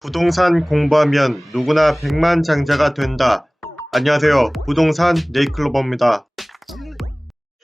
부동산 공부하면 누구나 백만장자가 된다. 안녕하세요. 부동산 네이클로버입니다.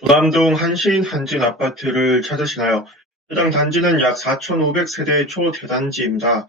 도남동 한신 한진 아파트를 찾으시나요? 해당 단지는 약 4,500세대의 초대단지입니다.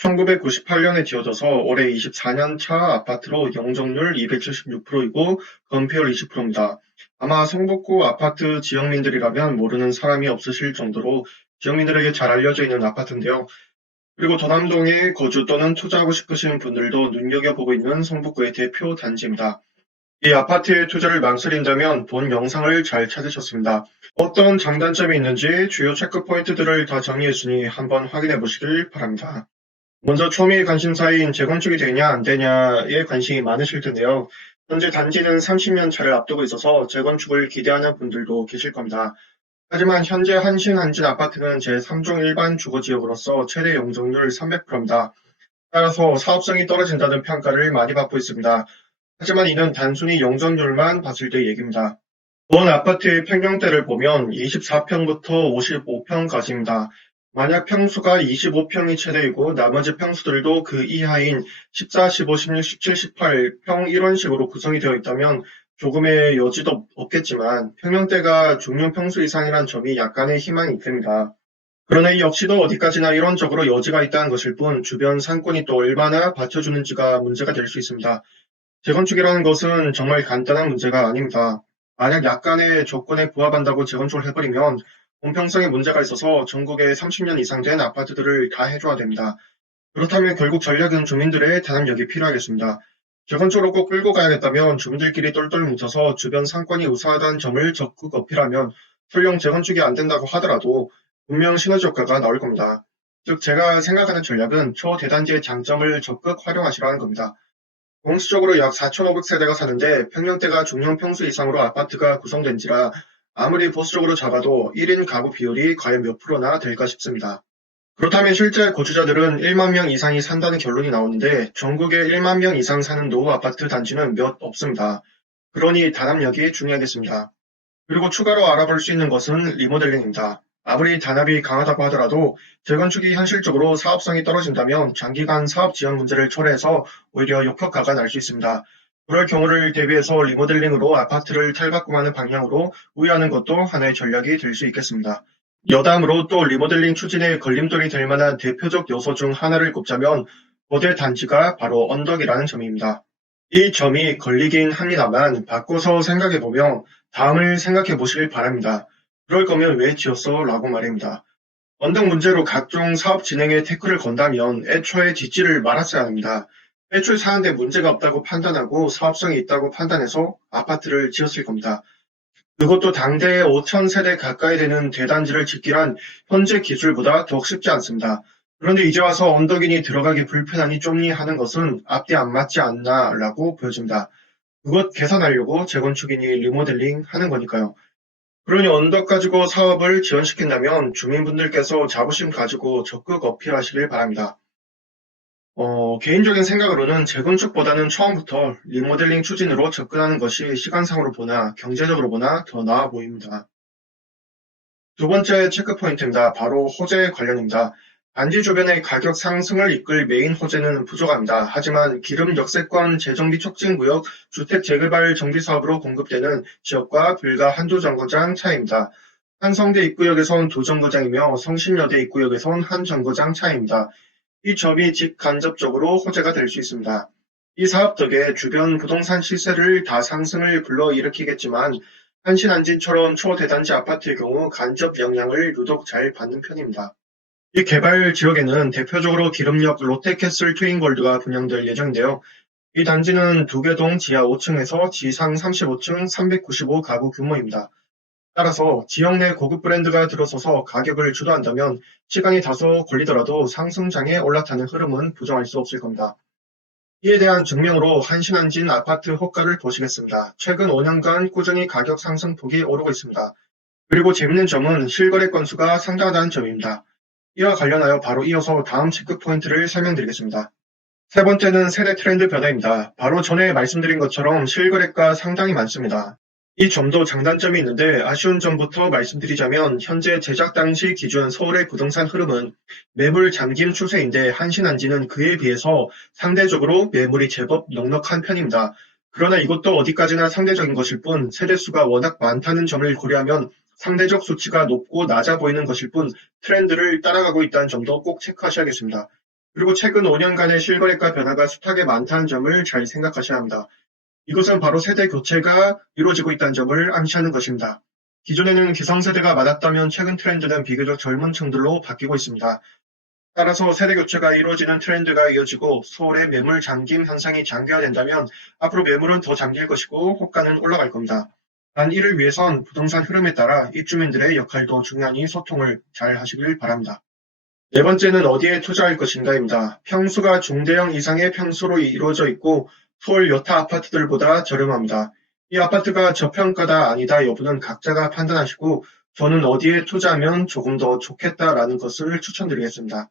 1998년에 지어져서 올해 24년 차 아파트로 용적률 276%이고 건폐율 20%입니다. 아마 성북구 아파트 지역민들이라면 모르는 사람이 없으실 정도로 지역민들에게 잘 알려져 있는 아파트인데요. 그리고 도남동에 거주 또는 투자하고 싶으신 분들도 눈여겨보고 있는 성북구의 대표 단지입니다. 이 아파트에 투자를 망설인다면 본 영상을 잘 찾으셨습니다. 어떤 장단점이 있는지 주요 체크 포인트들을 다 정리했으니 한번 확인해 보시길 바랍니다. 먼저 초미의 관심사인 재건축이 되냐 안 되냐에 관심이 많으실 텐데요. 현재 단지는 30년 차를 앞두고 있어서 재건축을 기대하는 분들도 계실 겁니다. 하지만 현재 한신 한진 아파트는 제3종 일반 주거지역으로서 최대 용적률 300%입니다. 따라서 사업성이 떨어진다는 평가를 많이 받고 있습니다. 하지만 이는 단순히 용적률만 봤을 때 얘기입니다. 본 아파트의 평형대를 보면 24평부터 55평까지입니다. 만약 평수가 25평이 최대이고 나머지 평수들도 그 이하인 14, 15, 16, 17, 18평 이런 식으로 구성이 되어 있다면 조금의 여지도 없겠지만 평형대가 중요 평수 이상이란 점이 약간의 희망이 있습니다. 그러나 이 역시도 어디까지나 이론적으로 여지가 있다는 것일 뿐 주변 상권이 또 얼마나 받쳐주는지가 문제가 될 수 있습니다. 재건축이라는 것은 정말 간단한 문제가 아닙니다. 만약 약간의 조건에 부합한다고 재건축을 해버리면 공평성에 문제가 있어서 전국에 30년 이상 된 아파트들을 다 해줘야 됩니다. 그렇다면 결국 전략은 주민들의 단합력이 필요하겠습니다. 재건축으로 꼭 끌고 가야겠다면 주민들끼리 똘똘 뭉쳐서 주변 상권이 우수하다는 점을 적극 어필하면 설령 재건축이 안 된다고 하더라도 분명 시너지 효과가 나올 겁니다. 즉 제가 생각하는 전략은 초대단지의 장점을 적극 활용하시라는 겁니다. 공수적으로 약 4,500세대가 사는데 평형대가 중형 평수 이상으로 아파트가 구성된지라 아무리 보수적으로 잡아도 1인 가구 비율이 과연 몇 프로나 될까 싶습니다. 그렇다면 실제 거주자들은 1만 명 이상이 산다는 결론이 나오는데 전국에 1만 명 이상 사는 노후 아파트 단지는 몇 없습니다. 그러니 단합력이 중요하겠습니다. 그리고 추가로 알아볼 수 있는 것은 리모델링입니다. 아무리 단합이 강하다고 하더라도 재건축이 현실적으로 사업성이 떨어진다면 장기간 사업 지원 문제를 초래해서 오히려 역효과가 날 수 있습니다. 그럴 경우를 대비해서 리모델링으로 아파트를 탈바꿈하는 방향으로 우회하는 것도 하나의 전략이 될 수 있겠습니다. 여담으로 또 리모델링 추진에 걸림돌이 될 만한 대표적 요소 중 하나를 꼽자면 거대 단지가 바로 언덕이라는 점입니다. 이 점이 걸리긴 합니다만 바꿔서 생각해보며 다음을 생각해보시길 바랍니다. 그럴 거면 왜 지었어? 라고 말입니다. 언덕 문제로 각종 사업 진행에 태클을 건다면 애초에 짓지를 말았어야 합니다. 애초에 사는데 문제가 없다고 판단하고 사업성이 있다고 판단해서 아파트를 지었을 겁니다. 그것도 당대에 5,000세대 가까이 되는 대단지를 짓기란 현재 기술보다 더욱 쉽지 않습니다. 그런데 이제 와서 언덕이니 들어가기 불편하니 좁니 하는 것은 앞뒤 안 맞지 않나 라고 보여집니다. 그것 계산하려고 재건축이니 리모델링 하는 거니까요. 그러니 언덕 가지고 사업을 지원시킨다면 주민분들께서 자부심 가지고 적극 어필하시길 바랍니다. 개인적인 생각으로는 재건축보다는 처음부터 리모델링 추진으로 접근하는 것이 시간상으로 보나 경제적으로 보나 더 나아 보입니다. 두 번째 체크 포인트입니다. 바로 호재 관련입니다. 단지 주변의 가격 상승을 이끌 메인 호재는 부족합니다. 하지만 기름 역세권 재정비 촉진구역 주택 재개발 정비 사업으로 공급되는 지역과 불과 한두 정거장 차이입니다. 한성대 입구역에선 두 정거장이며 성신여대 입구역에선 한 정거장 차이입니다. 이 점이 직간접적으로 호재가 될 수 있습니다. 이 사업 덕에 주변 부동산 시세를 다 상승을 불러일으키겠지만 한신한진처럼 초대단지 아파트의 경우 간접 영향을 유독 잘 받는 편입니다. 이 개발 지역에는 대표적으로 기름역 롯데캐슬 트윈골드가 분양될 예정인데요. 이 단지는 두 개 동 지하 5층에서 지상 35층 395 가구 규모입니다. 따라서 지역 내 고급 브랜드가 들어서서 가격을 주도한다면 시간이 다소 걸리더라도 상승장에 올라타는 흐름은 부정할 수 없을 겁니다. 이에 대한 증명으로 한신한진 아파트 호가를 보시겠습니다. 최근 5년간 꾸준히 가격 상승폭이 오르고 있습니다. 그리고 재밌는 점은 실거래 건수가 상당하다는 점입니다. 이와 관련하여 바로 이어서 다음 체크 포인트를 설명드리겠습니다. 세 번째는 세대 트렌드 변화입니다. 바로 전에 말씀드린 것처럼 실거래가 상당히 많습니다. 이 점도 장단점이 있는데 아쉬운 점부터 말씀드리자면 현재 제작 당시 기준 서울의 부동산 흐름은 매물 잠김 추세인데 한신한지는 그에 비해서 상대적으로 매물이 제법 넉넉한 편입니다. 그러나 이것도 어디까지나 상대적인 것일 뿐 세대수가 워낙 많다는 점을 고려하면 상대적 수치가 높고 낮아 보이는 것일 뿐 트렌드를 따라가고 있다는 점도 꼭 체크하셔야겠습니다. 그리고 최근 5년간의 실거래가 변화가 숱하게 많다는 점을 잘 생각하셔야 합니다. 이것은 바로 세대 교체가 이루어지고 있다는 점을 암시하는 것입니다. 기존에는 기성세대가 많았다면 최근 트렌드는 비교적 젊은 층들로 바뀌고 있습니다. 따라서 세대 교체가 이루어지는 트렌드가 이어지고 서울의 매물 잠김 현상이 장기화된다면 앞으로 매물은 더 잠길 것이고 호가는 올라갈 겁니다. 단 이를 위해선 부동산 흐름에 따라 입주민들의 역할도 중요하니 소통을 잘 하시길 바랍니다. 네 번째는 어디에 투자할 것인가입니다. 평수가 중대형 이상의 평수로 이루어져 있고 서울 여타 아파트들보다 저렴합니다. 이 아파트가 저평가다 아니다 여부는 각자가 판단하시고 저는 어디에 투자하면 조금 더 좋겠다라는 것을 추천드리겠습니다.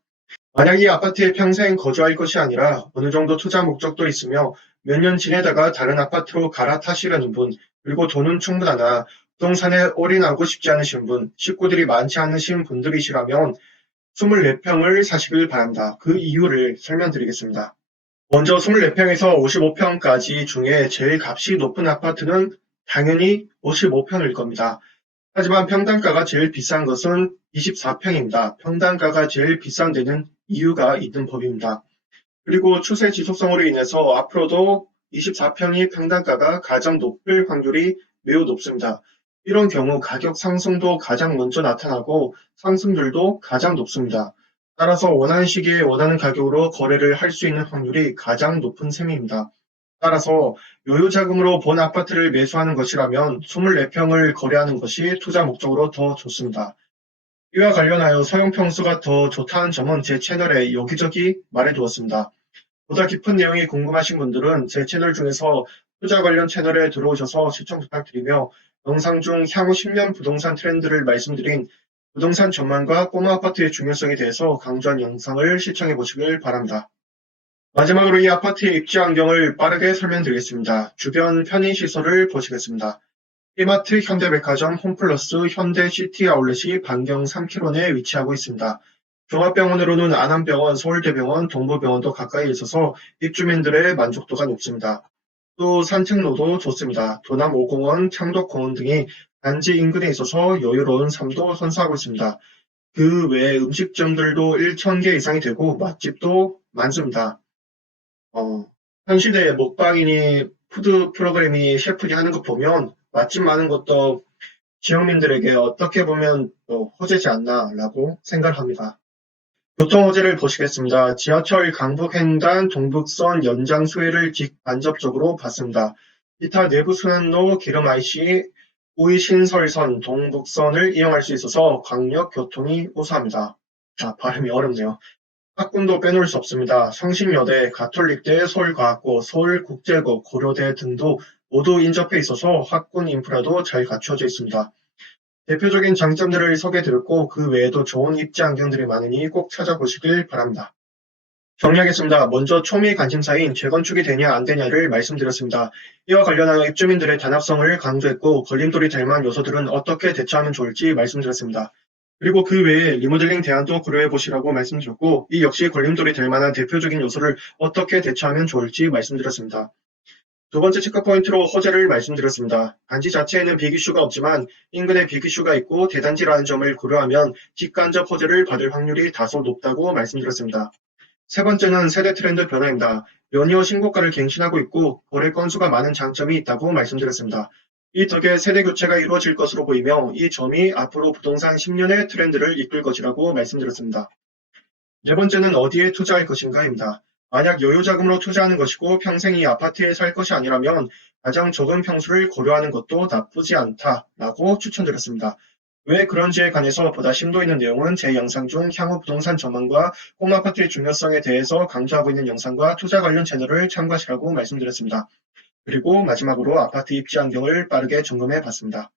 만약 이 아파트에 평생 거주할 것이 아니라 어느 정도 투자 목적도 있으며 몇 년 지내다가 다른 아파트로 갈아타시려는 분, 그리고 돈은 충분하나 부동산에 올인하고 싶지 않으신 분, 식구들이 많지 않으신 분들이시라면 24평을 사시길 바랍니다. 그 이유를 설명드리겠습니다. 먼저 24평에서 55평까지 중에 제일 값이 높은 아파트는 당연히 55평일 겁니다. 하지만 평당가가 제일 비싼 것은 24평입니다. 평당가가 제일 비싼 데는 이유가 있는 법입니다. 그리고 추세 지속성으로 인해서 앞으로도 24평이 평당가가 가장 높을 확률이 매우 높습니다. 이런 경우 가격 상승도 가장 먼저 나타나고 상승률도 가장 높습니다. 따라서 원하는 시기에 원하는 가격으로 거래를 할 수 있는 확률이 가장 높은 셈입니다. 따라서 요요자금으로 본 아파트를 매수하는 것이라면 24평을 거래하는 것이 투자 목적으로 더 좋습니다. 이와 관련하여 사용 평수가 더 좋다는 점은 제 채널에 여기저기 말해두었습니다. 보다 깊은 내용이 궁금하신 분들은 제 채널 중에서 투자 관련 채널에 들어오셔서 시청 부탁드리며 영상 중 향후 10년 부동산 트렌드를 말씀드린 부동산 전망과 꼬마 아파트의 중요성에 대해서 강조한 영상을 시청해 보시길 바랍니다. 마지막으로 이 아파트의 입지 환경을 빠르게 설명드리겠습니다. 주변 편의시설을 보시겠습니다. 이마트, 현대백화점, 홈플러스, 현대시티 아울렛이 반경 3km 내에 위치하고 있습니다. 종합병원으로는 안암병원, 서울대병원, 동부병원도 가까이 있어서 입주민들의 만족도가 높습니다. 또 산책로도 좋습니다. 도남 5공원, 창덕공원 등이 단지 인근에 있어서 여유로운 삶도 선사하고 있습니다. 그 외에 음식점들도 1,000개 이상이 되고 맛집도 많습니다. 현 시대에 먹방이니 푸드 프로그램이 셰프니 하는 거 보면 맛집 많은 것도 지역민들에게 어떻게 보면 호재지 않나라고 생각을 합니다. 교통호재를 보시겠습니다. 지하철 강북횡단 동북선 연장 수혜를 직간접적으로 받습니다. 기타 내부 순환로 기름 IC, 우이신설선 동북선을 이용할 수 있어서 광역 교통이 우수합니다. 발음이 어렵네요. 학군도 빼놓을 수 없습니다. 성신여대, 가톨릭대, 서울과학고, 서울국제고, 고려대 등도 모두 인접해 있어서 학군 인프라도 잘 갖춰져 있습니다. 대표적인 장점들을 소개해드렸고 그 외에도 좋은 입지 환경들이 많으니 꼭 찾아보시길 바랍니다. 정리하겠습니다. 먼저 초미 관심사인 재건축이 되냐 안 되냐를 말씀드렸습니다. 이와 관련하여 입주민들의 단합성을 강조했고 걸림돌이 될 만한 요소들은 어떻게 대처하면 좋을지 말씀드렸습니다. 그리고 그 외에 리모델링 대안도 고려해 보시라고 말씀드렸고 이 역시 걸림돌이 될 만한 대표적인 요소를 어떻게 대처하면 좋을지 말씀드렸습니다. 두 번째 체크 포인트로 호재를 말씀드렸습니다. 단지 자체에는 빅이슈가 없지만 인근에 빅이슈가 있고 대단지라는 점을 고려하면 직간접 호재를 받을 확률이 다소 높다고 말씀드렸습니다. 세 번째는 세대 트렌드 변화입니다. 연이어 신고가를 갱신하고 있고 거래 건수가 많은 장점이 있다고 말씀드렸습니다. 이 덕에 세대 교체가 이루어질 것으로 보이며 이 점이 앞으로 부동산 10년의 트렌드를 이끌 것이라고 말씀드렸습니다. 네 번째는 어디에 투자할 것인가입니다. 만약 여유자금으로 투자하는 것이고 평생 이 아파트에 살 것이 아니라면 가장 적은 평수를 고려하는 것도 나쁘지 않다라고 추천드렸습니다. 왜 그런지에 관해서 보다 심도 있는 내용은 제 영상 중 향후 부동산 전망과 홈아파트의 중요성에 대해서 강조하고 있는 영상과 투자 관련 채널을 참고하시라고 말씀드렸습니다. 그리고 마지막으로 아파트 입지 환경을 빠르게 점검해 봤습니다.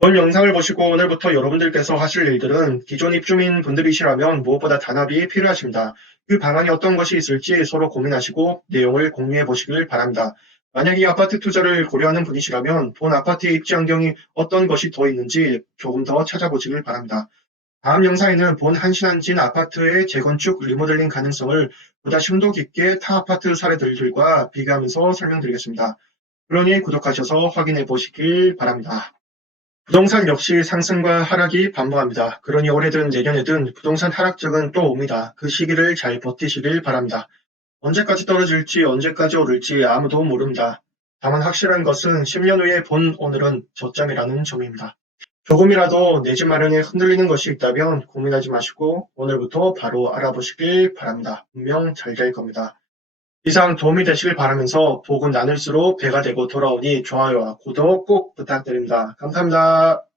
본 영상을 보시고 오늘부터 여러분들께서 하실 일들은 기존 입주민 분들이시라면 무엇보다 단합이 필요하십니다. 그 방안이 어떤 것이 있을지 서로 고민하시고 내용을 공유해 보시길 바랍니다. 만약 이 아파트 투자를 고려하는 분이시라면 본 아파트의 입지 환경이 어떤 것이 더 있는지 조금 더 찾아보시길 바랍니다. 다음 영상에는 본 한신한진 아파트의 재건축 리모델링 가능성을 보다 심도 깊게 타 아파트 사례들과 비교하면서 설명드리겠습니다. 그러니 구독하셔서 확인해 보시길 바랍니다. 부동산 역시 상승과 하락이 반복합니다. 그러니 올해든 내년에든 부동산 하락장은 또 옵니다. 그 시기를 잘 버티시길 바랍니다. 언제까지 떨어질지 언제까지 오를지 아무도 모릅니다. 다만 확실한 것은 10년 후에 본 오늘은 저점이라는 점입니다. 조금이라도 내 집 마련에 흔들리는 것이 있다면 고민하지 마시고 오늘부터 바로 알아보시길 바랍니다. 분명 잘 될 겁니다. 이상 도움이 되시길 바라면서 복은 나눌수록 배가 되고 돌아오니 좋아요와 구독 꼭 부탁드립니다. 감사합니다.